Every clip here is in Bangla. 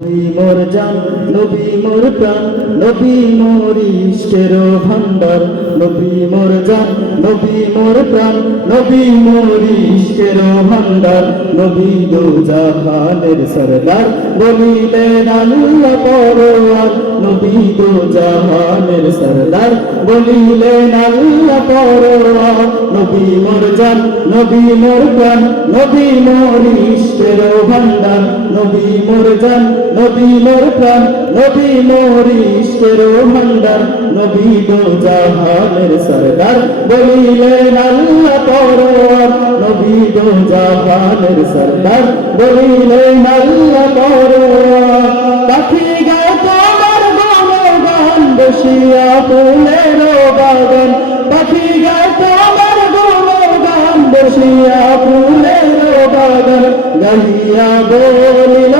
নবী মোর জান, নবী মোর প্রাণ, নবী মোর ইষ্টের ভান্ডার। নবী মোর জান, নবী মোর প্রাণ, নবী মোর ইষ্টের ভান্ডার। নবী দো জাহানের সরদার, বলিলেন আল্লাহ পরওয়ার। নবী দো জাহানের সরদার, বলিলেন আল্লাহ পরওয়ার। নবী মোর জান, নবী মোর প্রাণ, নবী মোর ইষ্টের ভান্ডার। নবী মোর জান, নবী মোর প্রাণ, নবী মোর ইষ্টের ভান্ডার। নবী দো জাহানের সরদার, বলিলেন আল্লাহ পরওয়ার। নবী দো জাহানের সরদার, বলিলেন আল্লাহ পরওয়ার। পাখি গায় তোমার গুণগান, বসিয়া ফুলের বাগান। পাখি গায় তোমার গুণগান, বসিয়া ফুলের বাগান। গাহিয়া বলিল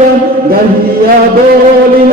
গান, গাহিয়া বলিল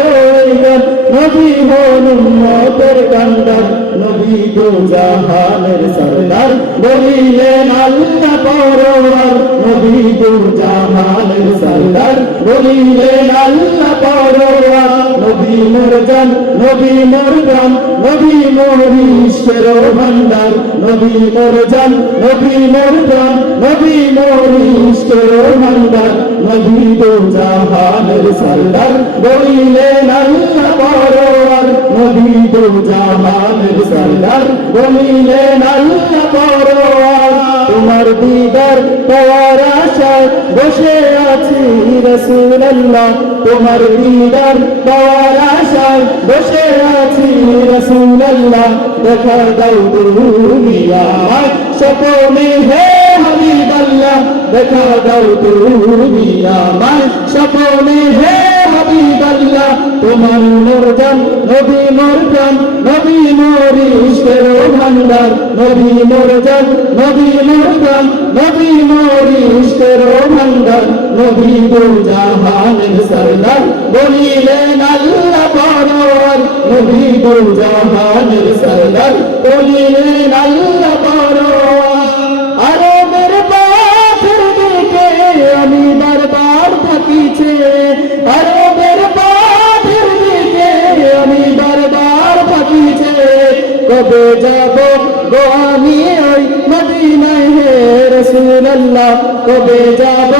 গান। নবী হন উম্মতের কান্ডার, নবী দো জাহানের সরদার, বলিলেন আল্লাহ পরওয়ার। নবী দো জাহানের সরদার, বলিলেন আল্লাহ পরওয়ার। নবী মোর জান, নবী মোর প্রাণ, নবী মোর ইষ্টের ভান্ডার। নবী মোর জান, নবী মোর প্রাণ, নবী মোর ইষ্টের ভান্ডার। নবী দো জাহানের সরদার, বলিলেন আল্লাহ পরওয়ার। নবী দো জাহানের সরদার, বলিলেন আল্লাহ পরওয়ার। তোমার দিদার পাওয়ার আশায় বসে আছি রাসূলুল্লাহ। তোমার দিদার পাওয়ার আশায় বসে আছি রাসূলুল্লাহ। দেখা দাও তুমি আমায় স্বপ্নে হে হাবিবাল্লাহ। দেখা দাও তুমি আমায় স্বপ্নে হে হাবিবাল্লাহ। তোমার মোর জান, নবী মোর প্রাণ, নবী মোর ইষ্টের ভান্ডার। নবী মোর জান, নবী মোর প্রাণ, নবী মোর ইষ্টের ভান্ডার। নবী দো জাহানের সরদার, বলিলেন আল্লাহ পরওয়ার। নবী দো জাহানের সরদার, বলিলেন আল্লাহ পরওয়ার। আরবের পথের দিকে আমি বারবার থাকিছে, আরবের পথের দিকে আমি বারবার থাকিছে। কবে যাব গো আমি ওই মদিনায় হে রাসূলুল্লাহ। কবে যাব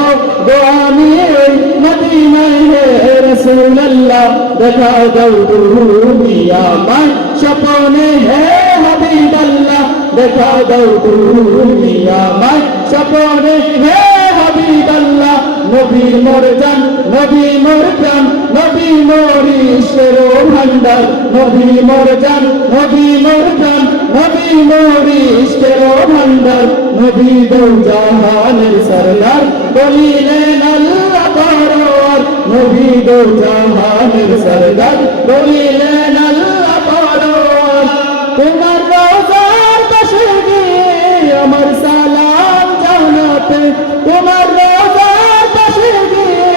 গো আমি ওই মদিনায় হে রাসূলুল্লাহ। দেখা দাও তুমি আমায় স্বপ্নে হে হাবিবাল্লাহ। দেখা দাও তুমি আমায় স্বপ্নে হে হাবিবাল্লাহ। নবী মোর জান, নবী মোর প্রাণ, নবী মোর ইষ্টের ভান্ডার। নবী মোর জান, নবী মোর প্রাণ, নবী মোর ইষ্টের ভান্ডার। নবী দো জাহানের সরদার, বলিলেন আল্লাহ পরওয়ার। নবী দো জাহানের সরদার, বলিলেন আল্লাহ পরওয়ার। তোমার রওজার পাশে গিয়ে আমার সালাম জানাতে। তোমার রওজার পাশে গিয়ে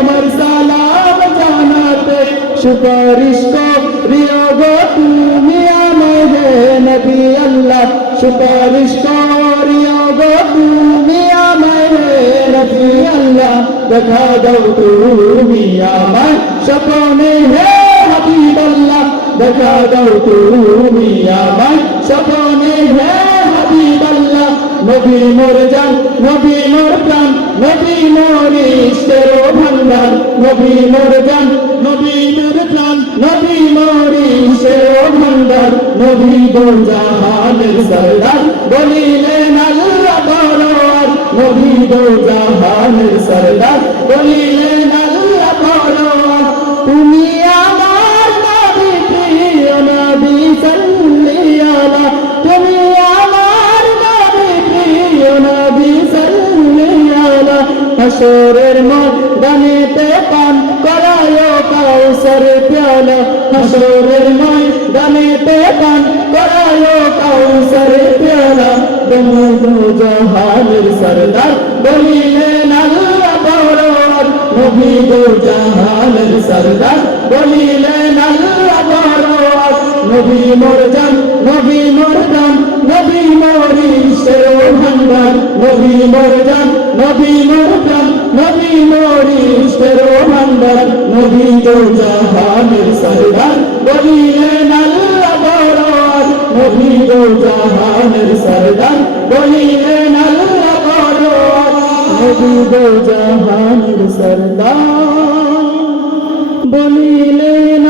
আমার সালাম জানাতে। সুপারিশ করিও গো তুমি আমায় হে নবী আল্লাহ। সুপারিশ করিও গো তুমি আমায় হে নবী আল্লাহ। দেখা দাও তুমি আমায় স্বপ্নে হে হাবিবাল্লাহ। দেখা দাও তুমি আমায় স্বপ্নে হে হাবিবাল্লাহ। নবী মোর জান, নবী মোর প্রাণ, নবী মোর ইষ্টের ভান্ডার। নবী মোর জান, নবী মোর প্রাণ, নবী মোর ইষ্টের ভান্ডার। নবী দো জাহানের সরদার, বলিলেন আল্লাহ পরওয়ার। নবী দো জাহানের সরদার, বলিলেন আল্লাহ পরওয়ার। তুমি আমার নবী প্রিয় নবী সাল্লাল্লাহু আলা। তুমি আমার নবী প্রিয় নবী সাল্লাল্লাহু আলা। হাসরের ময়দানেতে পান করায় কাউসার প্যালা। হাসরের ময়দানেতে পান করায় কাউসার প্যালা। তুমি দো জাহানের সরদার, বলিলেন আল্লাহ পরওয়ার। নবী দো জাহানের সরদার, বলিলেন আল্লাহ পরওয়ার। নবী মোর জান, নবী মোর প্রাণ, নবী মোর ইষ্টের ভান্ডার। ভান্ডার নবী মোর জান নবী মোর প্রাণ নবী মোর ইশকের ভান্ডার নবী দো জাহানের সরদার বলিলেন আল্লাহ বড় নবী দো জাহানের সরদার বলিলেন আল্লাহ বড় নবী দো জাহানের সরদার বলিলেন